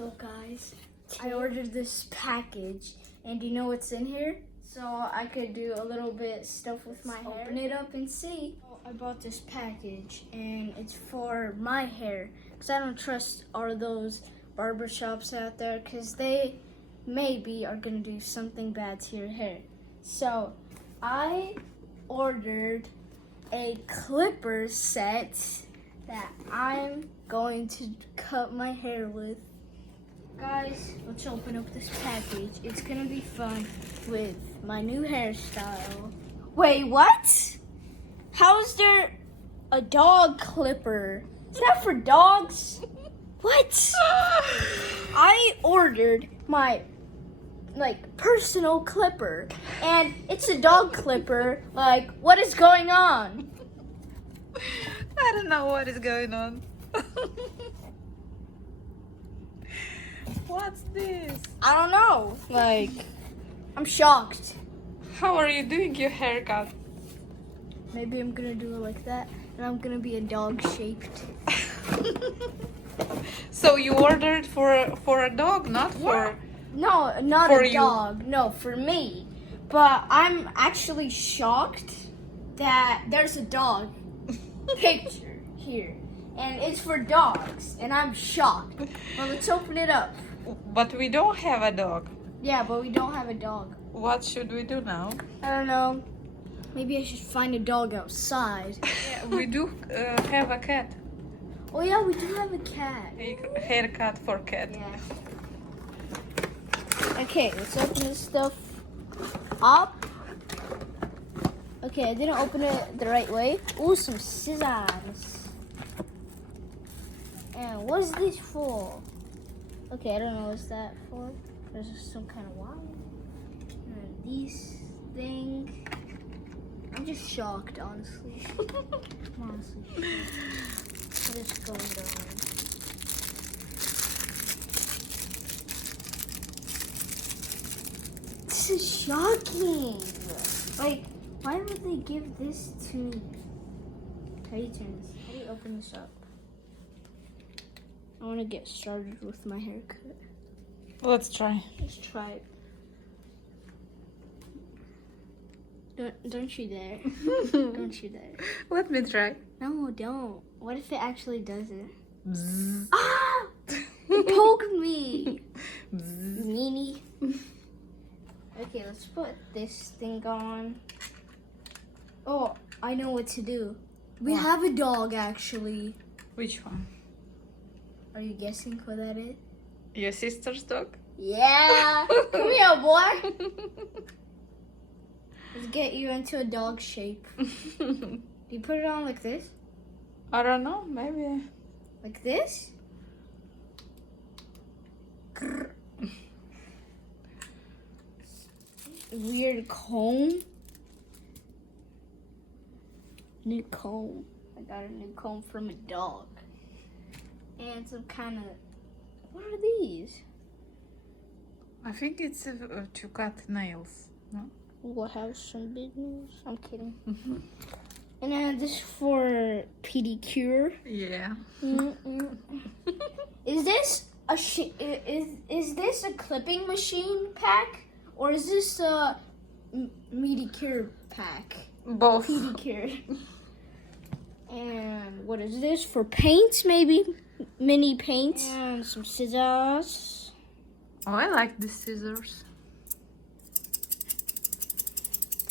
So guys, I ordered this package, and you know what's in here? So I could do a little bit stuff with my hair. Open it up and see. I bought this package, and it's for my hair, because I don't trust all those barber shops out there, because they maybe are going to do something bad to your hair. So I ordered a clipper set that I'm going to cut my hair with. Guys, let's open up this package. It's gonna be fun with my new hairstyle. Wait, what? How is there a dog clipper? Is that for dogs? What? I ordered my personal clipper, and it's a dog clipper. Like, what is going on? I don't know what is going on. What's this? I don't know. Like, I'm shocked. How are you doing your haircut? Maybe I'm gonna do it like that, and I'm gonna be a dog shaped. So you ordered for a dog, not for... No, not For a you. dog. No, for me. But I'm actually shocked that there's a dog picture here, and it's for dogs, and I'm shocked. Well, let's open it up. But we don't have a dog. Yeah, but we don't have a dog. What should we do now? I don't know. Maybe I should find a dog outside. Yeah, we do have a cat. Oh yeah, we do have a cat. A haircut for cat. Yeah. Okay, let's open this stuff up. Okay, I didn't open it the right way. Ooh, some scissors. And what is this for? Okay, I don't know what's that for. There's some kind of wire. And then these things. I'm just shocked, honestly. I'm honestly shocked. What is going on? This is shocking. Like, why would they give this to me? How do you turn this? How do you open this up? I want to get started with my haircut. Let's try. Let's try it. Don't you dare. Don't you dare. Let me try. No, don't. What if it actually does it? Bzzz. Ah! It poked me. Bzzz. Meanie. Okay, let's put this thing on. Oh, I know what to do. We What? have a dog, actually. Which one? Are you guessing what that is? Your sister's dog? Yeah. Come here, boy. Let's get you into a dog shape. Do you put it on like this? I don't know, maybe. Like this? Grr. Weird comb. New comb. I got a new comb from a dog. And some kind of... What are these? I think it's to cut nails. No? We'll have some big news. I'm kidding. And then this is for pedicure. Yeah. Is this a is this a clipping machine pack, or is this a medicure pack? Both. Pedicure. And what is this for paints? Maybe mini paints and some scissors. Oh, I like the scissors.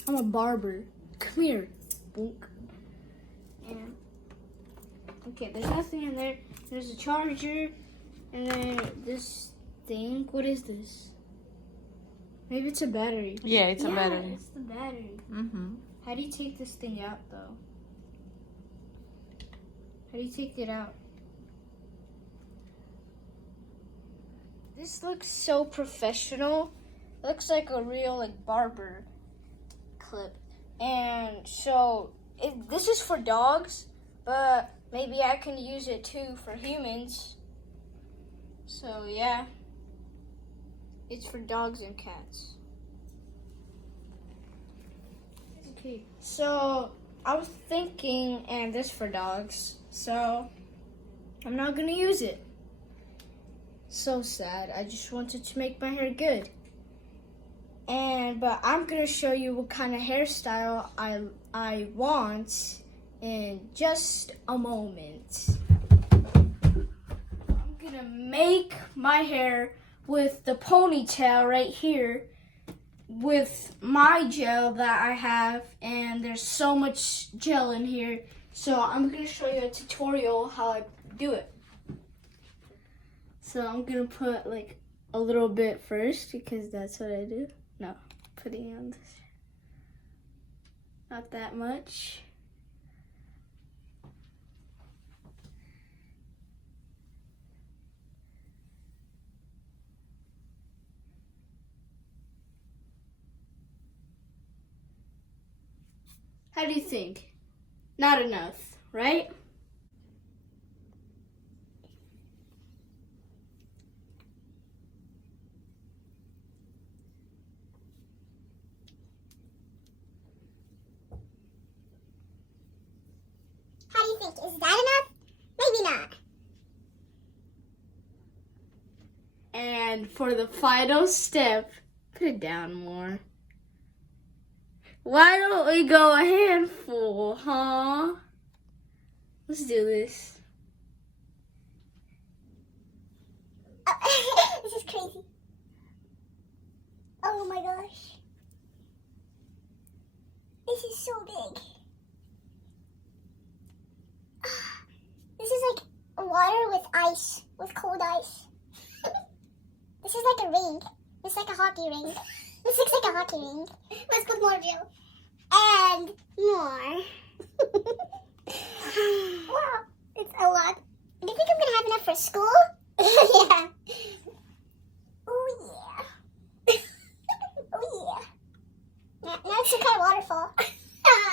I'm a barber. Come here. Boink. And okay, there's nothing in there. There's a charger, and then this thing. What is this? Maybe it's a battery. Yeah, it's a Yeah, battery. It's the battery. Mm-hmm. How do you take this thing out, though? How do you take it out? This looks so professional. Looks like a real barber clip. And so this is for dogs, but maybe I can use it too for humans. So yeah, it's for dogs and cats. Okay, so I was thinking, and this for dogs, so I'm not gonna use it. So sad. I just wanted to make my hair good. But I'm gonna show you what kind of hairstyle I want in just a moment. I'm gonna make my hair with the ponytail right here with my gel that I have, and there's so much gel in here. So I'm gonna show you a tutorial how I do it. So I'm gonna put like a little bit first because that's what I do. No, putting on this. Not that much. How do you think? Not enough, right? How do you think? Is that enough? Maybe not. And for the final step, put it down more. Why don't we go a handful, huh? Let's do this. Oh, this is crazy. Oh my gosh. This is so big. This is like water with ice, with cold ice. This is like a ring. It's like a hockey ring. This looks like a hockey ring. Let's put more gel. And more. Wow, it's a lot. Do you think I'm gonna have enough for school? Yeah. Oh yeah. Oh yeah. Now it's some kind of waterfall.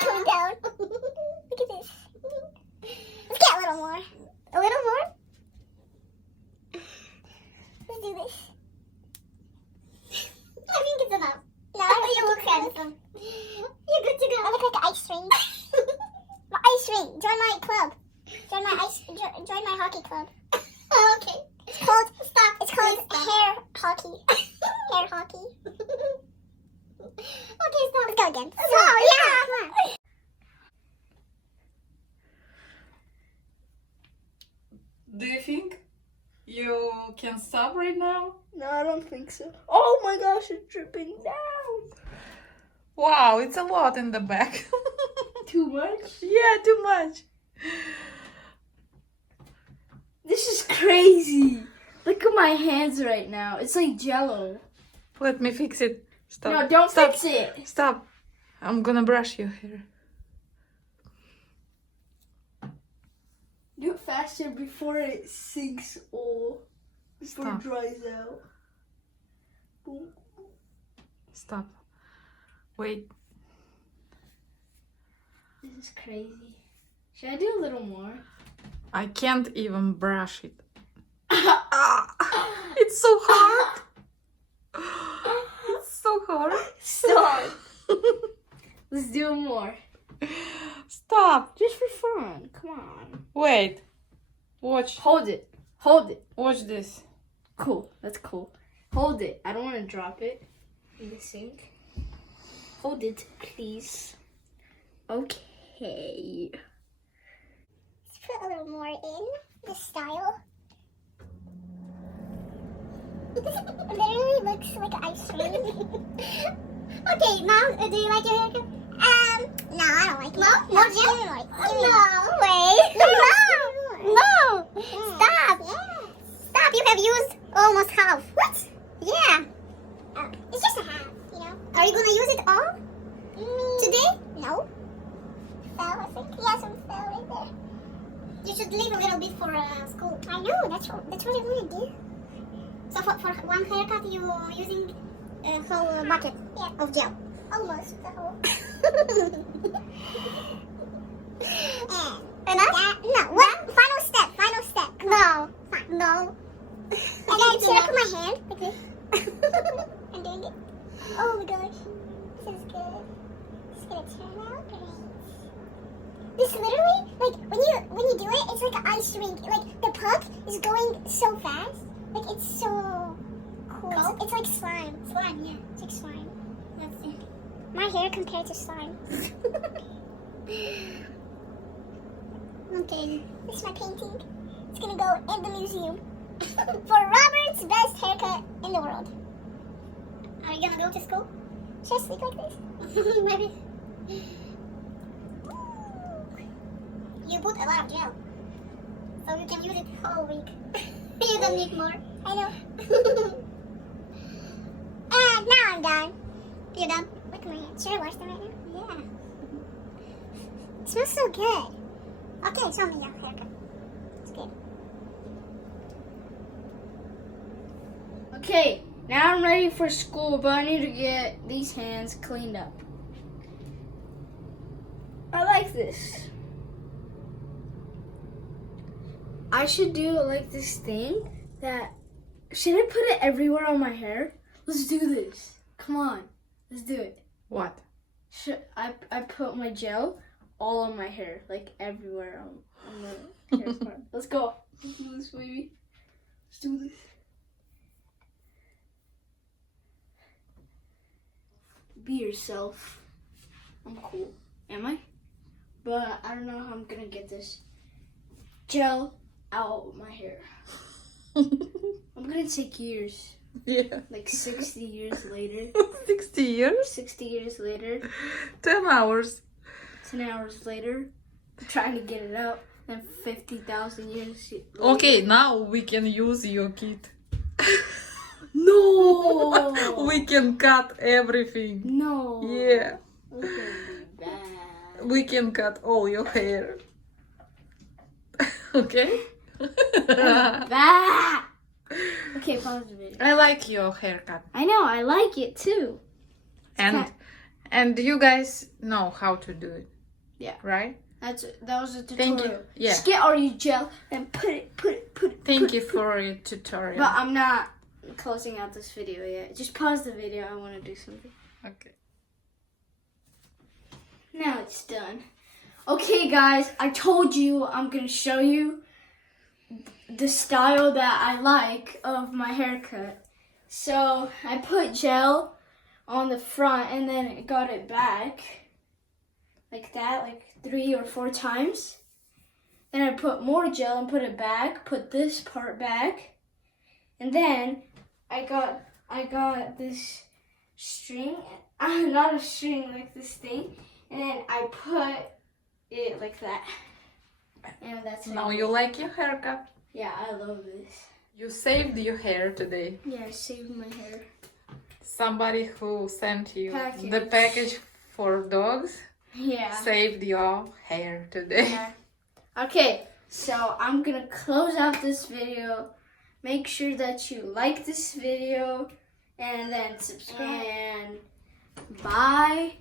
Coming down. Look at this. Let's get a little more. A little more? Let's do this. I think it's enough. No, you look handsome. You're good to go. I look like an ice ring. My ice ring. Join my club. Join my hockey club. Oh, okay. It's called hair hockey. Hair hockey. Okay, stop. Let's go again. Yeah. Come on. Do you think you can stop right now? No, I don't think so. Oh my gosh, it's dripping down. Wow, it's a lot in the back. Too much? Yeah, too much. This is crazy. Look at my hands right now. It's like jello. Let me fix it. Stop. No, don't Stop. fix it. Stop. I'm gonna brush your hair. Do it faster before it sinks all. Before Stop. it dries out. Boom. Stop. Wait. This is crazy. Should I do a little more? I can't even brush it. It's so hard. It's so hard. Stop. Let's do more. Stop. Just for fun. Come on. Wait. Watch. Hold it. Hold it. Watch this. Cool. That's cool. Hold it. I don't want to drop it in the sink. Hold it, please. Okay. Let's put a little more in this style. Literally looks like ice cream. Okay, Mom, do you like your haircut? No, I don't like it. No? More gel? No way. No. Stop. Stop. You have used almost half. What? Yeah. It's just a half, you know. Are you going to use it all? Today? No. Fell, I think. Yeah, some fell right there. You should leave a little bit for school. I know. That's what I want to do. So for one haircut, you're using a whole bucket of gel. Almost the whole. Enough? No. What? Final step. No. No. And then should I put my hand like this? I'm doing it. Oh my gosh. This is good. It's gonna turn out great. This literally, like when you do it, it's like an ice rink. Like the puck is going so fast. Like It's so cool. It's like slime. Slime, yeah. It's like slime. That's it. My hair compared to slime. Okay, this is my painting. It's gonna go in the museum for Robert's best haircut in the world. Are you gonna go to school? Should I sleep like this? Maybe. You put a lot of gel, so you can use it whole week. You don't need more. I know. And now I'm done. You're done? Look at my hair. Should I wash them right now? Yeah. It smells so good. Okay, show me your haircut. It's good. Okay, now I'm ready for school, but I need to get these hands cleaned up. I like this. I should do like this thing that, should I put it everywhere on my hair? Let's do this. Come on, let's do it. What? Should I put my gel all on my hair, like everywhere on the hair part. Let's go. Let's do this, baby. Let's do this. Be yourself. I'm cool. Am I? But I don't know how I'm gonna get this gel out of my hair. I'm gonna take years. Yeah. Like 60 years later. 60 years? 60 years later. 10 hours. 10 hours later. Trying to get it out. Then 50,000 years later. Okay, now we can use your kit. No! We can cut everything. No. Yeah. It's gonna be bad. We can cut all your hair. Okay? Bad. Okay, pause the video. I like your haircut. I know, I like it too. And you guys know how to do it. Yeah. Right? That was a tutorial. Thank you. Yeah. Just get all your gel and put it. Thank you for your tutorial. But I'm not closing out this video yet. Just pause the video. I want to do something. Okay. Now it's done. Okay, guys, I told you I'm going to show you the style that I like of my haircut. So I put gel on the front and then I got it back like that, like 3 or 4 times. Then I put more gel and put it back, put this part back. And then I got this string, not a string, like this thing. And then I put it like that. And that's Now it. you like your haircut? Yeah, I love this. You saved your hair today. Yeah, I saved my hair. Somebody who sent you Package. the package for dogs Yeah. saved your hair today. Yeah. Okay, so I'm gonna close out this video. Make sure that you like this video and then subscribe. And bye.